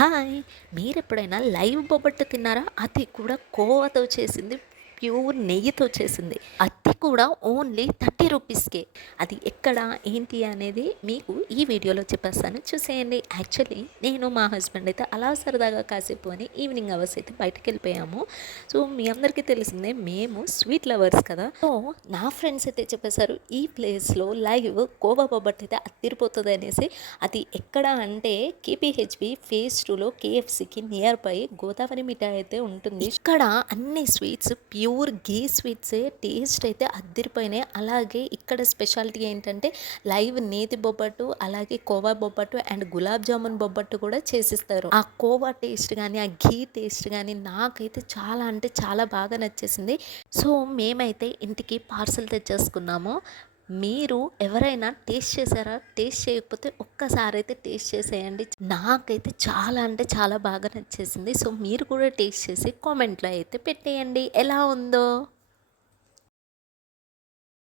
Hi! మీరెప్పుడైనా live bobbattu తిన్నారా? అది కూడా కోవాతో చేసింది. ప్యూర్ నెయ్యితో చేసింది. అది కూడా ఓన్లీ 30 రూపీస్‌కే. అది ఎక్కడ, ఏంటి అనేది మీకు ఈ వీడియోలో చెప్పేస్తాను. చూసేయండి. యాక్చువల్లీ నేను మా హస్బెండ్ అయితే అలా సరదాగా కాసేపు అని ఈవినింగ్ అవర్స్ అయితే బయటికెళ్ళిపోయాము. సో, మీ అందరికీ తెలిసిందే మేము స్వీట్ లవర్స్ కదా! సో, నా ఫ్రెండ్స్ అయితే చెప్పేసారు, "ఈ ప్లేస్‌లో లైవ్ కోవా బొబ్బట్టు అయితే అద్దిరిపోతది" అనేసి. అది ఎక్కడ అంటే కేపీహెచ్‌బీ ఫేజ్ 2లో కేఎఫ్‌సీకి నియర్ బై గోదావరి మిఠాయి అయితే ఉంటుంది. ఇక్కడ అన్ని స్వీట్స్ ప్యూర్ ఘీ స్వీట్సే. టేస్ట్ అయితే అద్దిరిపోయినాయి. అలాగే ఇక్కడ స్పెషాలిటీ ఏంటంటే లైవ్ నేతి బొబ్బట్టు, అలాగే కోవా బొబ్బట్టు అండ్ గులాబ్ జామున్ బొబ్బట్టు కూడా చేసిస్తారు. ఆ కోవా టేస్ట్ కానీ, ఆ ఘీ టేస్ట్ కానీ నాకైతే చాలా అంటే చాలా బాగా నచ్చేసింది. సో, మేమైతే ఇంటికి పార్సల్ తెచ్చేసుకున్నాము. మీరు ఎవరైనా టేస్ట్ చేశారా? టేస్ట్ చేయకపోతే ఒక్కసారి అయితే టేస్ట్ చేసేయండి. నాకైతే చాలా అంటే చాలా బాగా నచ్చేసింది. సో, మీరు కూడా టేస్ట్ చేసి కామెంట్‌లో అయితే పెట్టేయండి ఎలా ఉందో.